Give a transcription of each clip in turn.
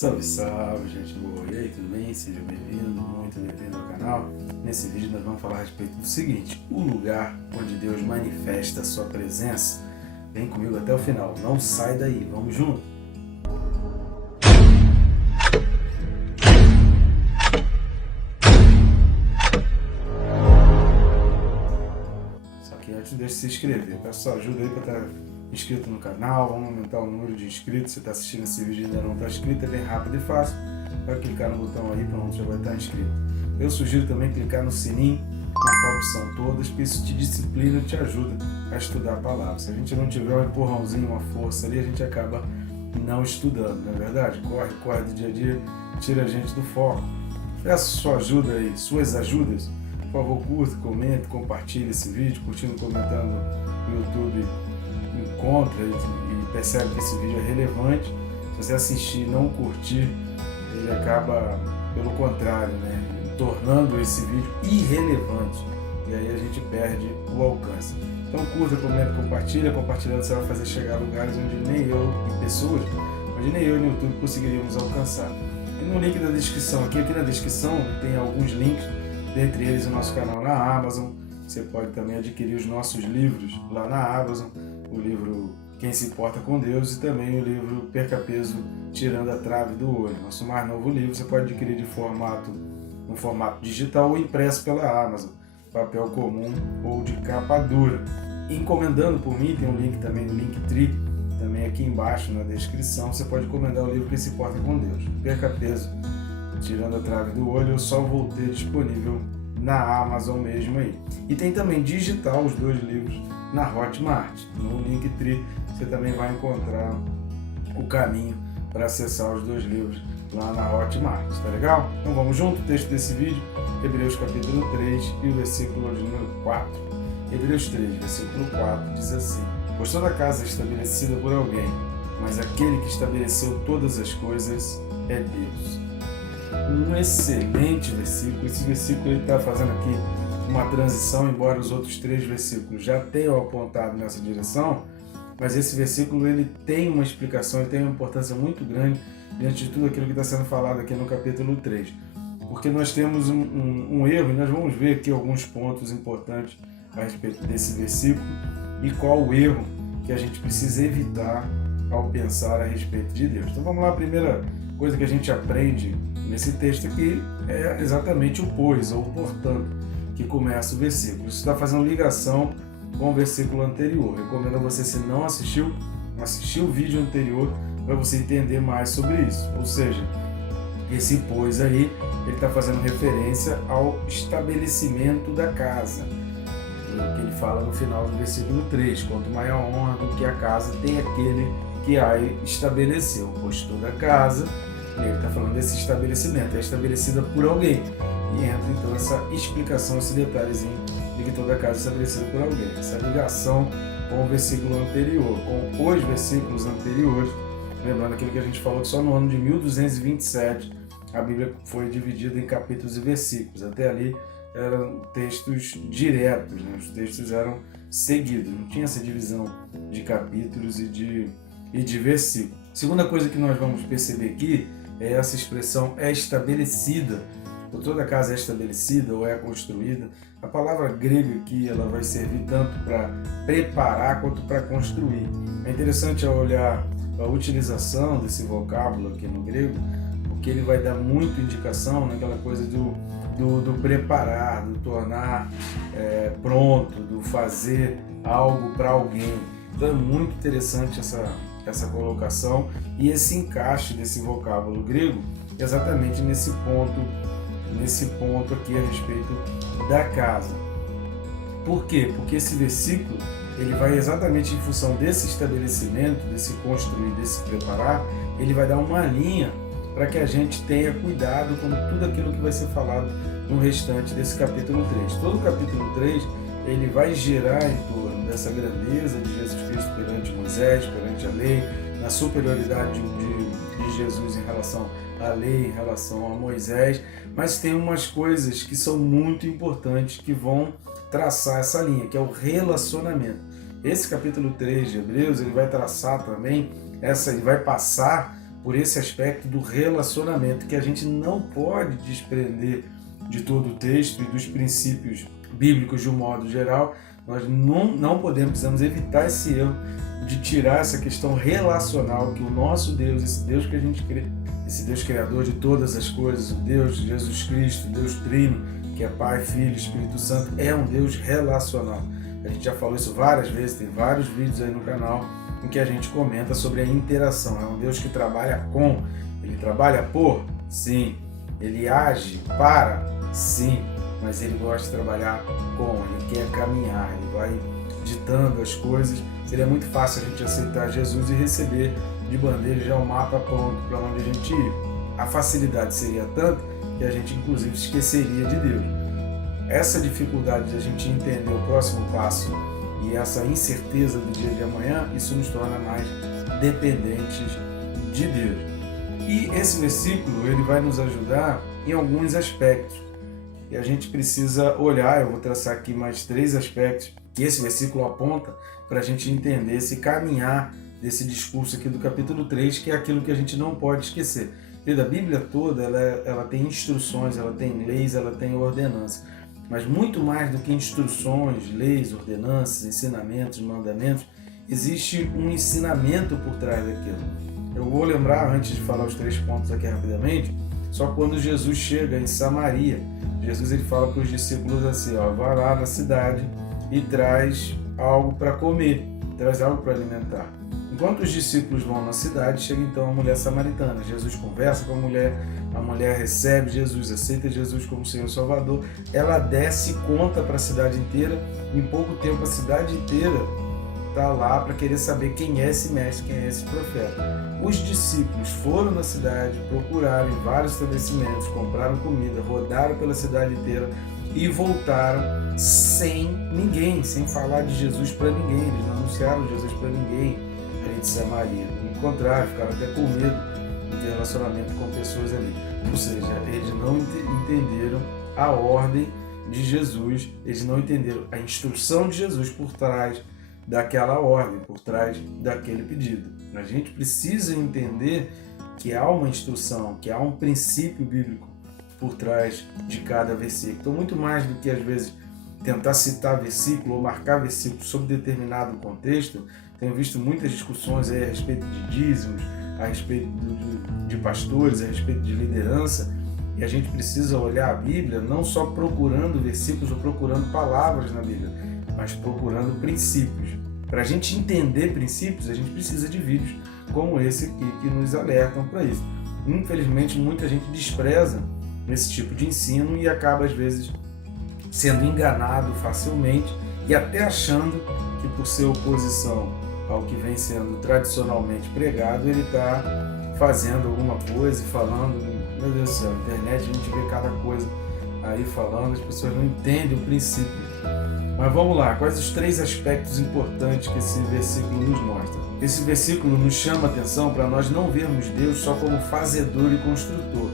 Salve, salve, gente boa! E aí, tudo bem? Seja bem-vindo, muito bem-vindo ao canal. Nesse vídeo nós vamos falar a respeito do seguinte: o lugar onde Deus manifesta a sua presença. Vem comigo até o final, não sai daí, vamos junto! Só que antes deixa de se inscrever, peço sua ajuda aí para estar inscrito no canal, vamos aumentar o número de inscritos. Se você está assistindo esse vídeo e ainda não está inscrito, é bem rápido e fácil. Vai clicar no botão aí, pronto, já vai estar inscrito. Eu sugiro também clicar no sininho, marcar a opção todas, porque isso te disciplina e te ajuda a estudar a palavra. Se a gente não tiver um empurrãozinho, uma força ali, a gente acaba não estudando, não é verdade? Corre do dia a dia, tira a gente do foco. Peço sua ajuda aí, suas ajudas. Por favor, curta, comente, compartilhe esse vídeo, curtindo, comentando no YouTube. Encontra e percebe que esse vídeo é relevante. Se você assistir e não curtir, ele acaba, pelo contrário, tornando esse vídeo irrelevante, e aí a gente perde o alcance. Então curta, comenta, compartilha. Compartilhando você vai fazer chegar a lugares onde nem eu e pessoas, onde nem eu no YouTube conseguiríamos alcançar. E no link da descrição, aqui na descrição tem alguns links, dentre eles o nosso canal na Amazon. Você pode também adquirir os nossos livros lá na Amazon, o livro Quem se Importa com Deus e também o livro Perca Peso Tirando a Trave do Olho. Nosso mais novo livro você pode adquirir no formato digital ou impresso pela Amazon, papel comum ou de capa dura. Encomendando por mim, tem um link também no Linktree, também aqui embaixo na descrição, você pode encomendar o livro Quem se Importa com Deus. Perca Peso Tirando a Trave do Olho, eu só vou ter disponível na Amazon mesmo aí. E tem também digital os dois livros na Hotmart. No Linktree você também vai encontrar o caminho para acessar os dois livros lá na Hotmart, tá legal? Então vamos junto, o texto desse vídeo, Hebreus capítulo 3 e o versículo de número 4. Hebreus 3, versículo 4 diz assim: Pois toda casa é estabelecida por alguém, mas aquele que estabeleceu todas as coisas é Deus. Um excelente versículo. Esse versículo está fazendo aqui uma transição, embora os outros três versículos já tenham apontado nessa direção, mas esse versículo ele tem uma explicação, ele tem uma importância muito grande diante de tudo aquilo que está sendo falado aqui no capítulo 3. Porque nós temos um erro, e nós vamos ver aqui alguns pontos importantes a respeito desse versículo e qual o erro que a gente precisa evitar ao pensar a respeito de Deus. Então vamos lá, a primeira coisa que a gente aprende nesse texto aqui é exatamente o pois, ou portanto, que começa o versículo. Isso está fazendo ligação com o versículo anterior. Recomendo a você, se não assistiu, assistir o vídeo anterior para você entender mais sobre isso. Ou seja, esse pois aí, ele está fazendo referência ao estabelecimento da casa. O que ele fala no final do versículo 3, quanto maior honra do que a casa tem aquele que a estabeleceu, pois toda casa, ele está falando desse estabelecimento, é estabelecida por alguém. E entra então essa explicação, esse detalhezinho de que toda casa é estabelecida por alguém. Essa ligação com o versículo anterior, com os versículos anteriores, lembrando aquilo que a gente falou que só no ano de 1227 a Bíblia foi dividida em capítulos e versículos. Até ali eram textos diretos, os textos eram seguidos, não tinha essa divisão de capítulos e de versículos. Segunda coisa que nós vamos perceber aqui é essa expressão é estabelecida. Ou toda casa é estabelecida ou é construída. A palavra grega aqui ela vai servir tanto para preparar quanto para construir. É interessante olhar a utilização desse vocábulo aqui no grego, porque ele vai dar muita indicação naquela coisa do preparar, do tornar pronto, do fazer algo para alguém. Então é muito interessante essa colocação e esse encaixe desse vocábulo grego exatamente nesse ponto aqui a respeito da casa. Por quê? Porque esse versículo ele vai exatamente em função desse estabelecimento, desse construir, desse preparar, ele vai dar uma linha para que a gente tenha cuidado com tudo aquilo que vai ser falado no restante desse capítulo 3. Todo o capítulo 3 ele vai girar em torno dessa grandeza de Jesus Cristo perante Moisés, perante a lei, na superioridade de Jesus em relação à lei, em relação a Moisés, mas tem umas coisas que são muito importantes que vão traçar essa linha, que é o relacionamento. Esse capítulo 3 de Hebreus, ele vai traçar também ele vai passar por esse aspecto do relacionamento, que a gente não pode desprender de todo o texto e dos princípios bíblicos de um modo geral. Nós não podemos, precisamos evitar esse erro de tirar essa questão relacional, que o nosso Deus, esse Deus que a gente crê, esse Deus criador de todas as coisas, o Deus de Jesus Cristo, Deus Trino, que é Pai, Filho e Espírito Santo, é um Deus relacional. A gente já falou isso várias vezes, tem vários vídeos aí no canal em que a gente comenta sobre a interação. É um Deus que trabalha com, ele trabalha por, sim. Ele age para, sim. Mas ele gosta de trabalhar com, ele quer caminhar, ele vai ditando as coisas. Seria muito fácil a gente aceitar Jesus e receber de bandeja já o mapa pronto para onde a gente ir. A facilidade seria tanta que a gente inclusive esqueceria de Deus. Essa dificuldade de a gente entender o próximo passo e essa incerteza do dia de amanhã, isso nos torna mais dependentes de Deus. E esse versículo ele vai nos ajudar em alguns aspectos. E a gente precisa olhar, eu vou traçar aqui mais 3 aspectos que esse versículo aponta para a gente entender esse caminhar desse discurso aqui do capítulo 3, que é aquilo que a gente não pode esquecer. E da Bíblia toda, ela tem instruções, ela tem leis, ela tem ordenanças. Mas muito mais do que instruções, leis, ordenanças, ensinamentos, mandamentos, existe um ensinamento por trás daquilo. Eu vou lembrar, antes de falar os 3 pontos aqui rapidamente, só quando Jesus chega em Samaria, Jesus ele fala para os discípulos assim, ó, vai lá na cidade e traz algo para comer, traz algo para alimentar. Enquanto os discípulos vão na cidade, chega então a mulher samaritana. Jesus conversa com a mulher recebe Jesus, aceita Jesus como Senhor e Salvador. Ela desce e conta para a cidade inteira. Em pouco tempo a cidade inteira está lá para querer saber quem é esse mestre, quem é esse profeta. Os discípulos foram na cidade, procuraram em vários estabelecimentos, compraram comida, rodaram pela cidade inteira e voltaram sem ninguém, sem falar de Jesus para ninguém. Eles não anunciaram Jesus para ninguém ali de Samaria. Pelo contrário, ficaram até com medo de relacionamento com pessoas ali. Ou seja, eles não entenderam a ordem de Jesus, eles não entenderam a instrução de Jesus por trás daquela ordem, por trás daquele pedido. A gente precisa entender que há uma instrução, que há um princípio bíblico por trás de cada versículo. Então, muito mais do que às vezes tentar citar versículo ou marcar versículo sobre determinado contexto, tenho visto muitas discussões aí a respeito de dízimos, a respeito de pastores, a respeito de liderança, e a gente precisa olhar a Bíblia não só procurando versículos ou procurando palavras na Bíblia, mas procurando princípios. Para a gente entender princípios, a gente precisa de vídeos como esse aqui que nos alertam para isso. Infelizmente, muita gente despreza esse tipo de ensino e acaba, às vezes, sendo enganado facilmente e até achando que, por ser oposição ao que vem sendo tradicionalmente pregado, ele está fazendo alguma coisa e falando. Meu Deus do céu, na internet a gente vê cada coisa aí falando, as pessoas não entendem o princípio. Mas vamos lá, quais os 3 aspectos importantes que esse versículo nos mostra? Esse versículo nos chama a atenção para nós não vermos Deus só como fazedor e construtor.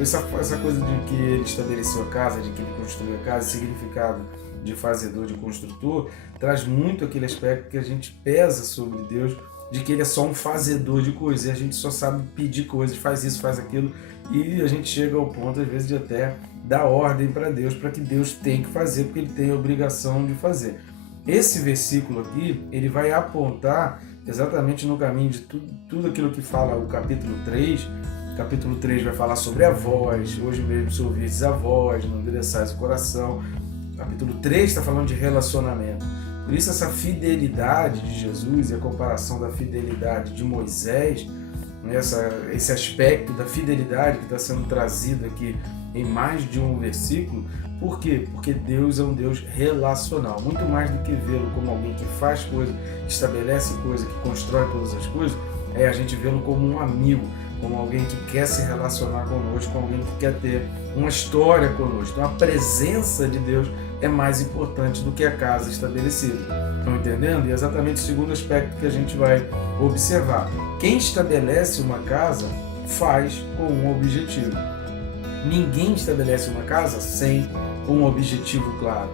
Essa coisa de que ele estabeleceu a casa, de que ele construiu a casa, significado de fazedor, de construtor, traz muito aquele aspecto que a gente pesa sobre Deus, de que ele é só um fazedor de coisas, e a gente só sabe pedir coisas, faz isso, faz aquilo, e a gente chega ao ponto, às vezes, de até dar ordem para Deus, para que Deus tem que fazer, porque ele tem a obrigação de fazer. Esse versículo aqui, ele vai apontar exatamente no caminho de tudo aquilo que fala o capítulo 3. Capítulo 3 vai falar sobre a voz, hoje mesmo se ouvistes a voz, não endureçais o coração. Capítulo 3 está falando de relacionamento. Por isso essa fidelidade de Jesus e a comparação da fidelidade de Moisés, esse aspecto da fidelidade que está sendo trazido aqui em mais de um versículo. Por quê? Porque Deus é um Deus relacional. Muito mais do que vê-lo como alguém que faz coisa, que estabelece coisa, que constrói todas as coisas, é a gente vê-lo como um amigo, como alguém que quer se relacionar conosco, como alguém que quer ter uma história conosco. Então a presença de Deus é mais importante do que a casa estabelecida. Estão entendendo? E é exatamente o segundo aspecto que a gente vai observar. Quem estabelece uma casa faz com um objetivo. Ninguém estabelece uma casa sem um objetivo claro.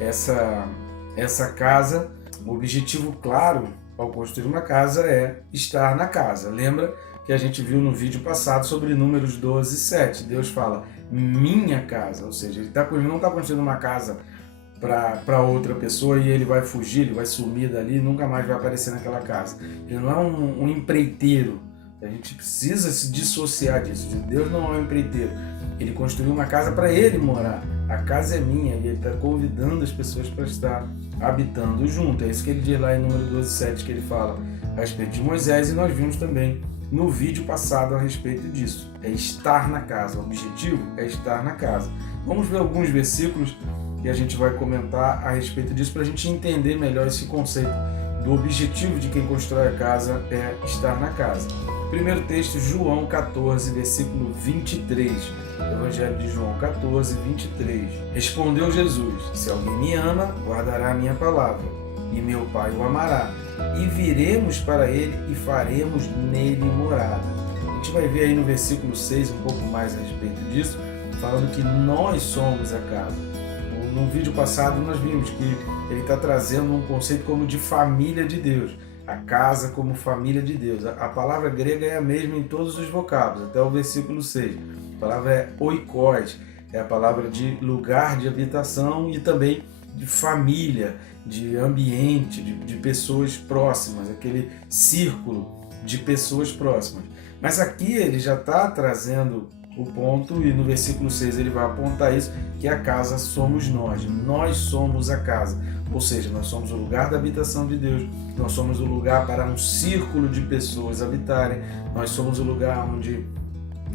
Essa casa, o objetivo claro ao construir uma casa é estar na casa. Lembra que a gente viu no vídeo passado sobre Números 12, 7. Deus fala, minha casa, ou seja, ele não está construindo uma casa para outra pessoa e ele vai fugir, ele vai sumir dali, nunca mais vai aparecer naquela casa. Ele não é um empreiteiro. A gente precisa se dissociar disso. Deus não é um empreiteiro. Ele construiu uma casa para ele morar. A casa é minha e ele está convidando as pessoas para estar habitando junto. É isso que ele diz lá em Número 12, 7, que ele fala a respeito de Moisés, e nós vimos também no vídeo passado a respeito disso. É estar na casa. O objetivo é estar na casa. Vamos ver alguns versículos que a gente vai comentar a respeito disso para a gente entender melhor esse conceito do objetivo de quem constrói a casa é estar na casa. Primeiro texto, João 14, versículo 23. Evangelho de João 14, 23. Respondeu Jesus, se alguém me ama, guardará a minha palavra, e meu Pai o amará, e viremos para ele e faremos nele morada. A gente vai ver aí no versículo 6 um pouco mais a respeito disso, falando que nós somos a casa. No vídeo passado nós vimos que ele está trazendo um conceito como de família de Deus. A casa como família de Deus. A palavra grega é a mesma em todos os vocábulos, até o versículo 6. A palavra é oikos, é a palavra de lugar de habitação e também de família, de ambiente, de pessoas próximas, aquele círculo de pessoas próximas. Mas aqui ele já está trazendo o ponto, e no versículo 6 ele vai apontar isso, que a casa somos nós somos a casa, ou seja, nós somos o lugar da habitação de Deus, nós somos o lugar para um círculo de pessoas habitarem, nós somos o lugar onde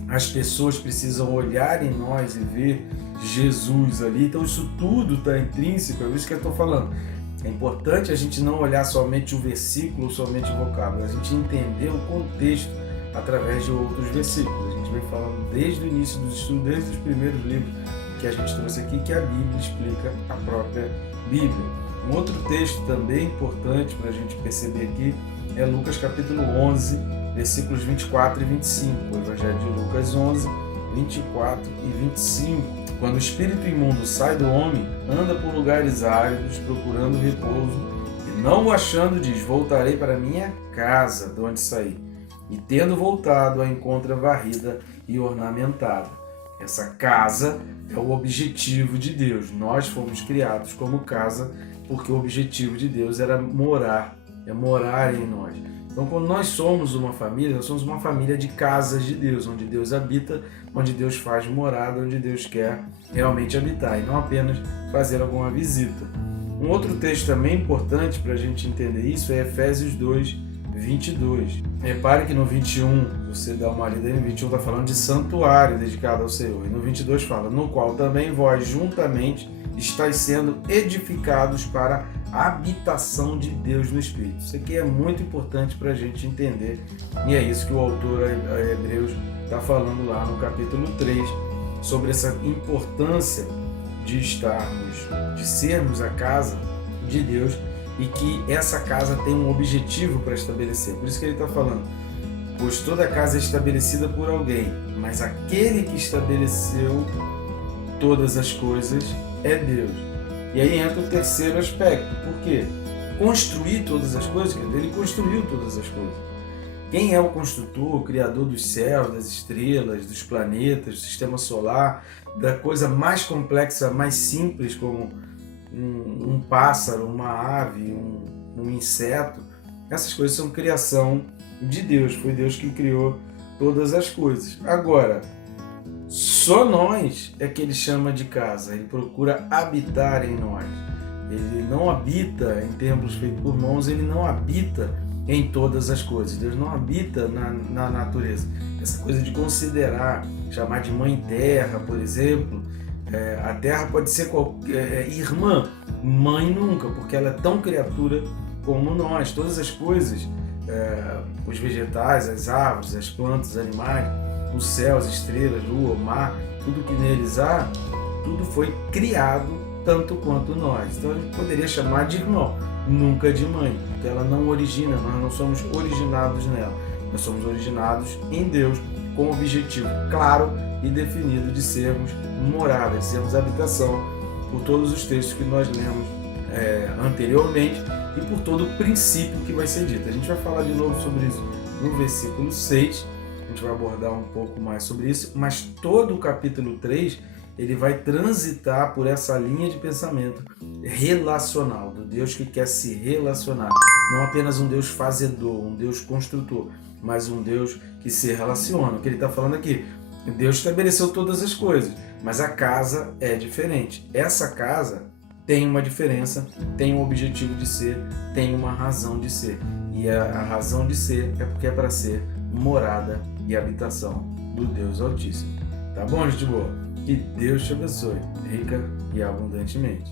as pessoas precisam olhar em nós e ver Jesus ali. Então isso tudo está intrínseco, é isso que eu estou falando. É importante a gente não olhar somente o versículo, somente o vocábulo, a gente entender o contexto através de outros versículos. A gente vem falando desde o início dos estudos, desde os primeiros livros que a gente trouxe aqui, que a Bíblia explica a própria Bíblia. Um outro texto também importante para a gente perceber aqui é Lucas capítulo 11, versículos 24 e 25. O Evangelho de Lucas 11, 24 e 25. Quando o espírito imundo sai do homem, anda por lugares áridos, procurando repouso, e não o achando, diz, voltarei para minha casa, de onde saí. E tendo voltado, a encontra varrida e ornamentada. Essa casa é o objetivo de Deus. Nós fomos criados como casa porque o objetivo de Deus era morar, é morar em nós. Então, quando nós somos uma família, nós somos uma família de casas de Deus, onde Deus habita, onde Deus faz morada, onde Deus quer realmente habitar, e não apenas fazer alguma visita. Um outro texto também importante para a gente entender isso é Efésios 2, 22. Repare que no 21, você dá uma lida aí, no 21 está falando de santuário dedicado ao Senhor. E no 22 fala, no qual também vós juntamente estáis sendo edificados para a habitação de Deus no Espírito. Isso aqui é muito importante para a gente entender. E é isso que o autor a Hebreus está falando lá no capítulo 3, sobre essa importância de estarmos, de sermos a casa de Deus, e que essa casa tem um objetivo para estabelecer. Por isso que ele está falando, pois toda casa é estabelecida por alguém, mas aquele que estabeleceu todas as coisas é Deus. E aí entra o terceiro aspecto. Por quê? Construir todas as coisas, ele construiu todas as coisas. Quem é o construtor, o criador dos céus, das estrelas, dos planetas, do sistema solar, da coisa mais complexa, mais simples, como um pássaro, uma ave, um inseto? Essas coisas são criação de Deus. Foi Deus que criou todas as coisas. Agora, só nós é que ele chama de casa. Ele procura habitar em nós. Ele não habita em templos feitos por mãos, ele não habita em todas as coisas. Deus não habita na natureza. Essa coisa de considerar, chamar de mãe terra, por exemplo, a terra pode ser irmã, mãe nunca, porque ela é tão criatura como nós. Todas as coisas, os vegetais, as árvores, as plantas, os animais, os céus, estrelas, lua, mar, tudo que neles há, tudo foi criado tanto quanto nós. Então a gente poderia chamar de irmão, nunca de mãe, porque ela não origina, nós não somos originados nela. Nós somos originados em Deus com o objetivo claro e definido de sermos morada, de sermos habitação, por todos os textos que nós lemos anteriormente e por todo o princípio que vai ser dito. A gente vai falar de novo sobre isso no versículo 6, gente vai abordar um pouco mais sobre isso, mas todo o capítulo 3 ele vai transitar por essa linha de pensamento relacional, do Deus que quer se relacionar. Não apenas um Deus fazedor, um Deus construtor, mas um Deus que se relaciona. O que ele está falando aqui, Deus estabeleceu todas as coisas, mas a casa é diferente. Essa casa tem uma diferença, tem um objetivo de ser, tem uma razão de ser. E a razão de ser é porque é para ser morada e habitação do Deus Altíssimo. Tá bom, gente boa? Que Deus te abençoe, rica e abundantemente.